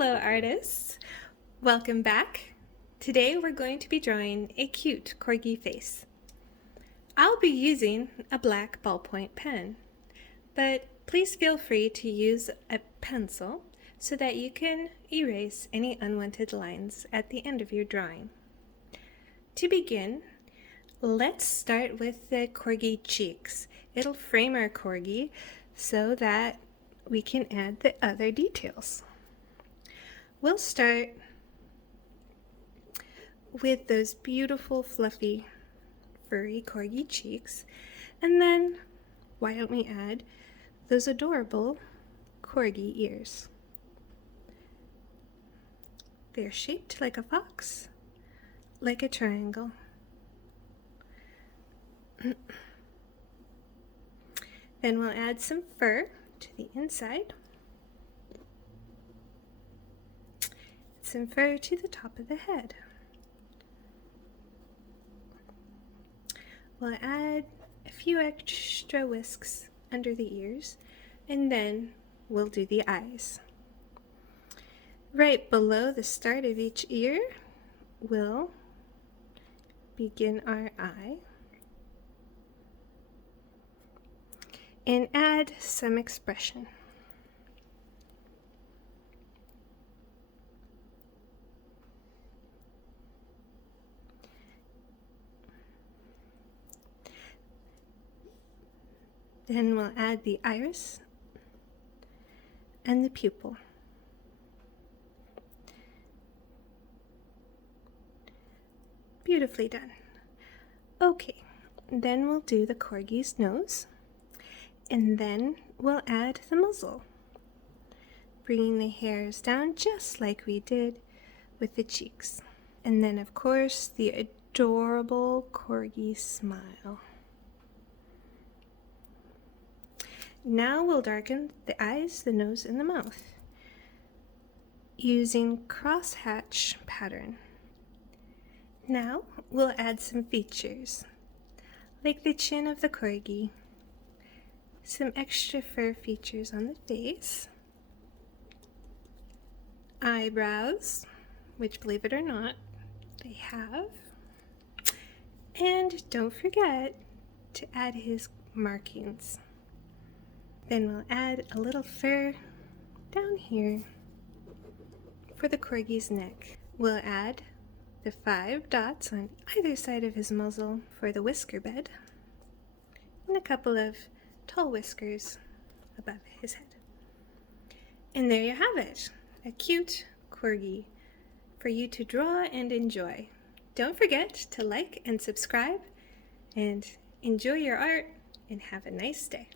Hello artists! Welcome back. Today we're going to be drawing a cute corgi face. I'll be using a black ballpoint pen, but please feel free to use a pencil so that you can erase any unwanted lines at the end of your drawing. To begin, let's start with the corgi cheeks. It'll frame our corgi so that we can add the other details. We'll start with those beautiful, fluffy, furry corgi cheeks, and then why don't we add those adorable corgi ears? They're shaped like a fox, like a triangle. Then we'll add some fur to the inside. Some fur to the top of the head. We'll add a few extra whisks under the ears, and then we'll do the eyes. Right below the start of each ear, we'll begin our eye and add some expression. Then we'll add the iris and the pupil. Beautifully done. Okay, then we'll do the corgi's nose, and then we'll add the muzzle, bringing the hairs down just like we did with the cheeks. And then, of course, the adorable corgi smile. Now we'll darken the eyes, the nose, and the mouth using crosshatch pattern. Now we'll add some features, like the chin of the corgi, some extra fur features on the face, eyebrows, which, believe it or not, they have, and don't forget to add his markings. Then we'll add a little fur down here for the corgi's neck. We'll add the 5 dots on either side of his muzzle for the whisker bed, and a couple of tall whiskers above his head. And there you have it, a cute corgi for you to draw and enjoy. Don't forget to like and subscribe, and enjoy your art, and have a nice day.